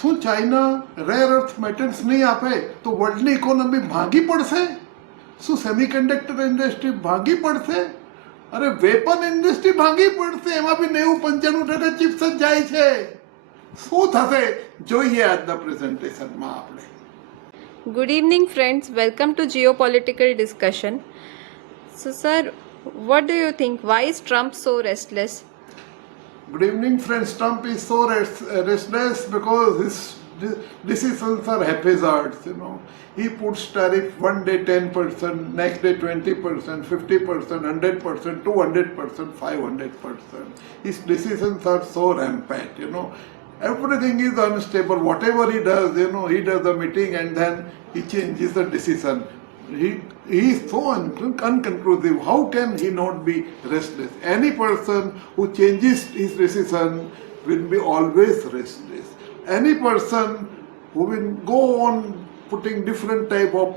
શું China rare earth metals નહીં આપે તો વર્લ્ડની ઇકોનોમી ભાંગી પડશે? શું સેમિકન્ડક્ટર ઇન્ડસ્ટ્રી ભાંગી પડશે? અરે વેપન ઇન્ડસ્ટ્રી ભાંગી પડશે, એમાં બી 90-95% ચિપ્સ જ જાય છે. શું થશે જોઈએ આજના પ્રેઝન્ટેશનમાં આપણે. Good evening, friends. Welcome to Geopolitical discussion. So, sir, what do you think? Why is Trump so restless? Good evening, friends. Trump is so restless because his decisions are haphazard. He puts tariff one day 10%, next day 20%, 50%, 100%, 200%, 500%. His decisions are so rampant. Everything is unstable. Whatever he does, he does a meeting and then he changes the decision. He is so unconclusive. How can he not be restless? Any person who changes his decision will be always restless. Any person who will go on putting different type of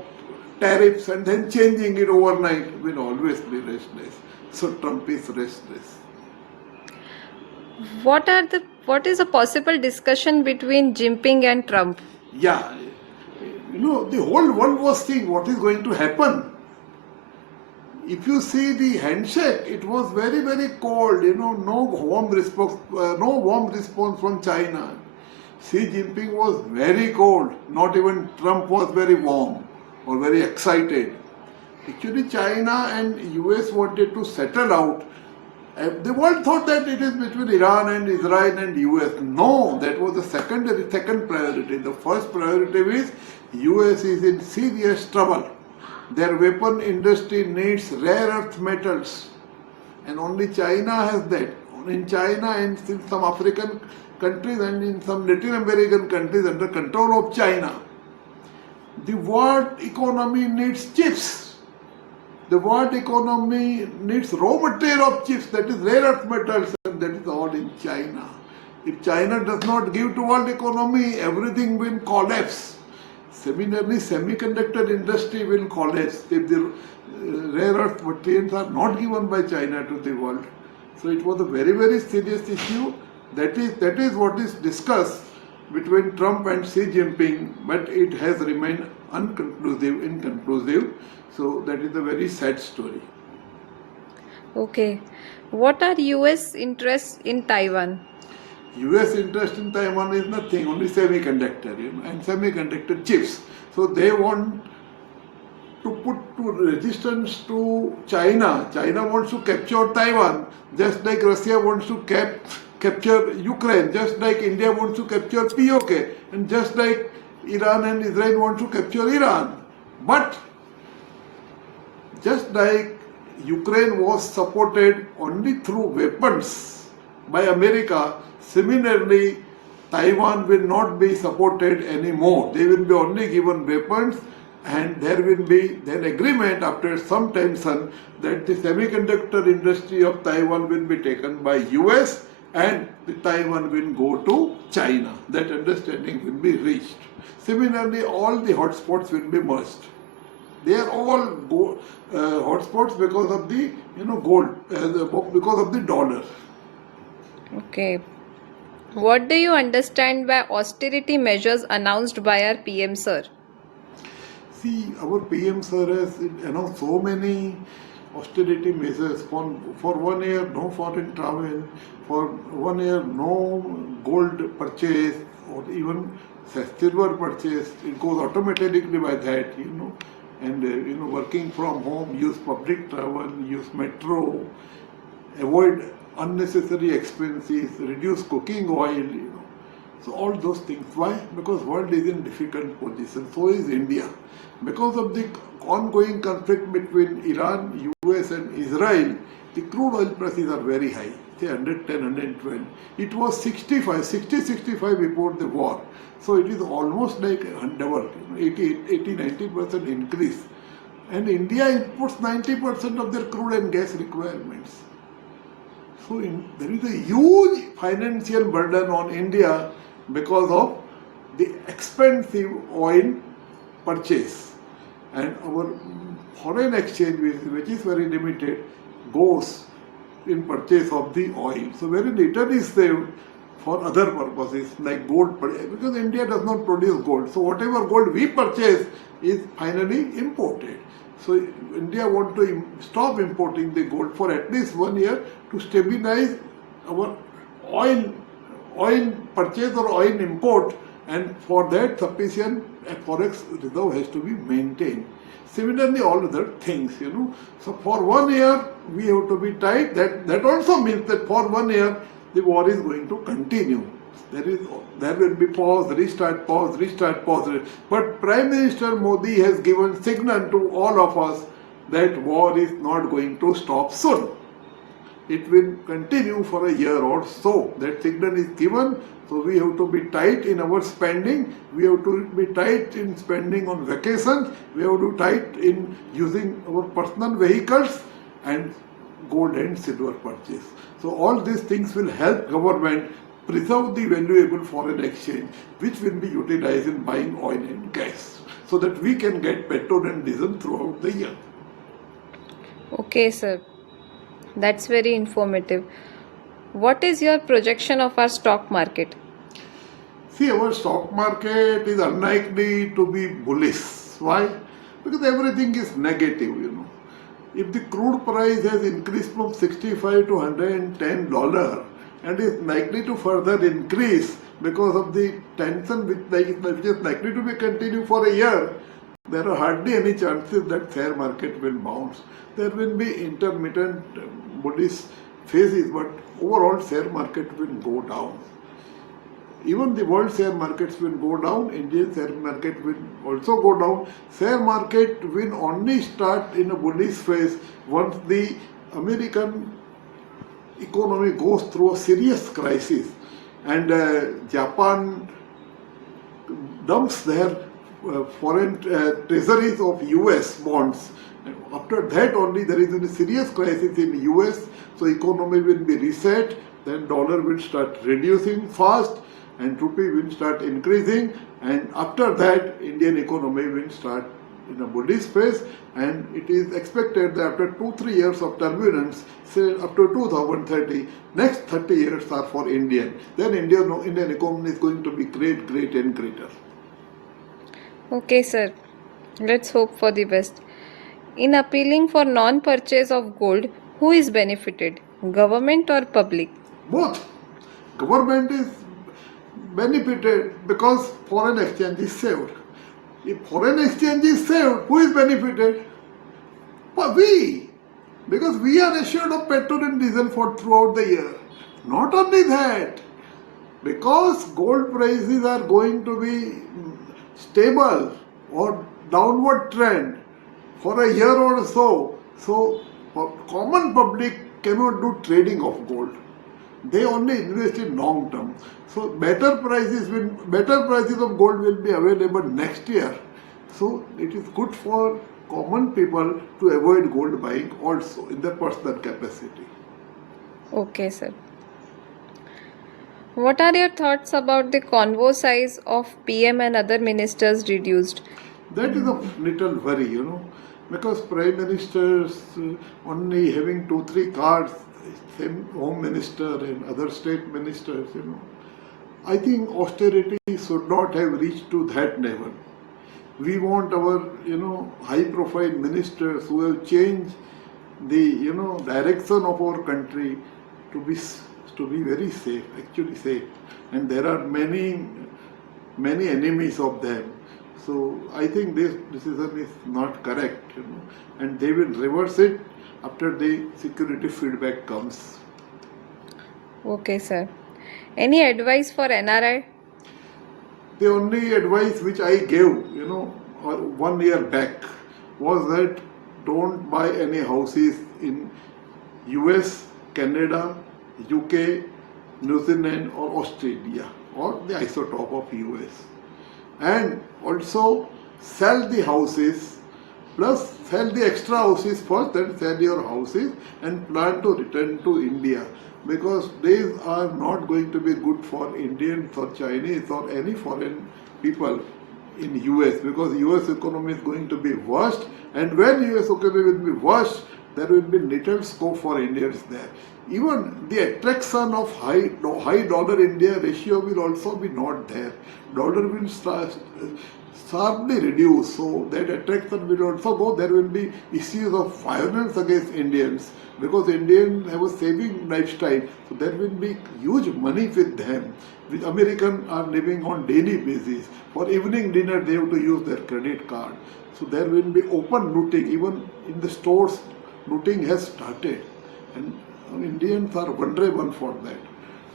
tariffs and then changing it overnight will always be restless. So Trump is restless. What is a possible discussion between Jinping and Trump? Yeah, the whole world was seeing what is going to happen. If you see the handshake, it was very, very cold. No warm response from China. Xi Jinping was very cold. Not even Trump was very warm or very excited. Actually, China and US wanted to settle out. The world thought that it is between Iran and Israel and US. No, that was the second priority. The first priority is US is in serious trouble. Their weapon industry needs rare earth metals, and only China has that. In China and in some African countries and in some Latin American countries under control of China, the world economy needs chips. The world economy needs raw material of chips, that is rare earth metals, and that is all in China. If China does not give to world economy, everything will collapse. Similarly, semiconductor industry will collapse if the rare earth materials are not given by China to the world. So it was a very, very serious issue. That is what is discussed between Trump and Xi Jinping, but it has remained inconclusive. So that is a very sad story. Okay. What are US interests in Taiwan? US interest in Taiwan is nothing, only semiconductor, and semiconductor chips. So they want to put to resistance to China. China wants to capture Taiwan, just like Russia wants to capture Ukraine, just like India wants to capture POK, and just like Iran and Israel want to capture Iran. But just like Ukraine was supported only through weapons by America, similarly Taiwan will not be supported anymore. They will be only given weapons, and there will be then agreement after some tension that the semiconductor industry of Taiwan will be taken by US and the Taiwan will go to China. That understanding will be reached. Similarly, all the hotspots will be merged. They are all hotspots because of the gold, because of the dollar. Okay. What do you understand by austerity measures announced by our PM, sir? See, our PM sir has announced so many austerity measures. For 1 year, no foreign travel. For 1 year, no gold purchase or even silver purchase. It goes automatically by that, And working from home, use public travel, use metro, avoid unnecessary expenses, reduce cooking oil, So all those things. Why? Because world is in difficult position. So is India. Because of the ongoing conflict between Iran, US and Israel, the crude oil prices are very high. Say 110, 112. It was 65 before the war. So it is almost like double, 80-90% increase. And India imports 90% of their crude and gas requirements. So there is a huge financial burden on India because of the expensive oil purchase. And our foreign exchange, which is very limited, goes in purchase of the oil. So very little is saved for other purposes like gold, because India does not produce gold. So whatever gold we purchase is finally imported. So India want to stop importing the gold for at least 1 year to stabilize our oil purchase or oil import, and for that sufficient forex reserve has to be maintained. Similarly, all other things, So for 1 year we have to be tight. That also means that for 1 year the war is going to continue. There will be pause, restart, pause, restart, pause. But Prime Minister Modi has given signal to all of us that war is not going to stop soon. It will continue for a year or so. That signal is given. So we have to be tight in our spending. We have to be tight in spending on vacations. We have to be tight in using our personal vehicles and gold and silver purchase. So all these things will help government preserve the valuable foreign exchange, which will be utilized in buying oil and gas, so that we can get petrol and diesel throughout the year. Okay, sir. That's very informative. What is your projection of our stock market? See, our stock market is unlikely to be bullish. Why? Because everything is negative, If the crude price has increased from $65 to $110 and is likely to further increase because of the tension which is likely to be continued for a year, there are hardly any chances that share market will bounce. There will be intermittent bullish phases, but overall share market will go down. Even the world share markets will go down, Indian share market will also go down. Share market will only start in a bullish phase once the American economy goes through a serious crisis and Japan dumps their foreign treasuries of US bonds. After that only there is a serious crisis in US, so economy will be reset, then dollar will start reducing fast and rupee will start increasing, and after that Indian economy will start in a bullish phase, and it is expected that after 2-3 years of turbulence, say up to 2030, next 30 years are for Indian. Then Indian economy is going to be great, great and greater. Okay, sir. Let's hope for the best. In appealing for non-purchase of gold, who is benefited? Government or public? Both. Government is benefited because foreign exchange is saved. If foreign exchange is saved, who is benefited? Well, we. Because we are assured of petrol and diesel for throughout the year. Not only that, because gold prices are going to be stable or downward trend for a year or so, common public cannot do trading of gold. They only invest in long term. So better prices of gold will be available next year. So it is good for common people to avoid gold buying also in their personal capacity. Okay, sir. What are your thoughts about the convo size of PM and other ministers reduced? That is a little worry, because prime ministers only having 2-3 cards, same home minister and other state ministers, I think austerity should not have reached to that level. We want our, high-profile ministers who have changed the, direction of our country to be very safe, actually safe. And there are many enemies of them. So I think this decision is not correct, and they will reverse it after the security feedback comes. Okay, sir. Any advice for NRI? The only advice which I gave, 1 year back was that don't buy any houses in US, Canada, UK, New Zealand or Australia or the isotope of US. And also sell the houses, plus sell the extra houses first, then sell your houses and plan to return to India, because these are not going to be good for Indians or Chinese or any foreign people in US, because US economy is going to be worst, and when US economy will be worst, there will be little scope for Indians there. Even the attraction of high dollar India ratio will also be not there. Dollar will sharply reduce, so that attraction will also go. There will be issues of violence against Indians because Indians have a saving lifestyle, so there will be huge money with them. With Americans are living on daily basis. For evening dinner, they have to use their credit card. So there will be open looting. Even in the stores, looting has started, and Indians are vulnerable for that.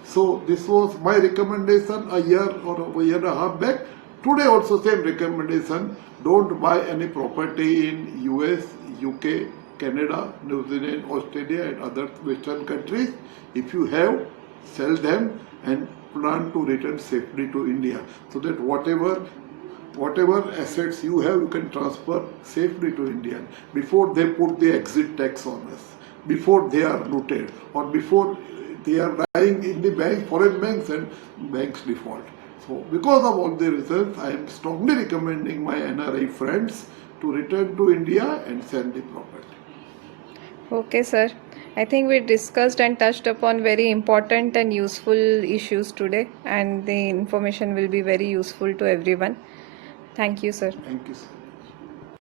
So this was my recommendation a year or a year and a half back. Today also same recommendation. Don't buy any property in US, UK, Canada, New Zealand, Australia and other Western countries. If you have, sell them and plan to return safely to India, so that whatever assets you have, you can transfer safely to India before they put the exit tax on us, before they are looted, or before they are lying in the foreign banks and banks default. So because of all the results, I am strongly recommending my NRI friends to return to India and sell the property. Okay, sir. I think we discussed and touched upon very important and useful issues today, and the information will be very useful to everyone. Thank you, sir. Thank you, sir.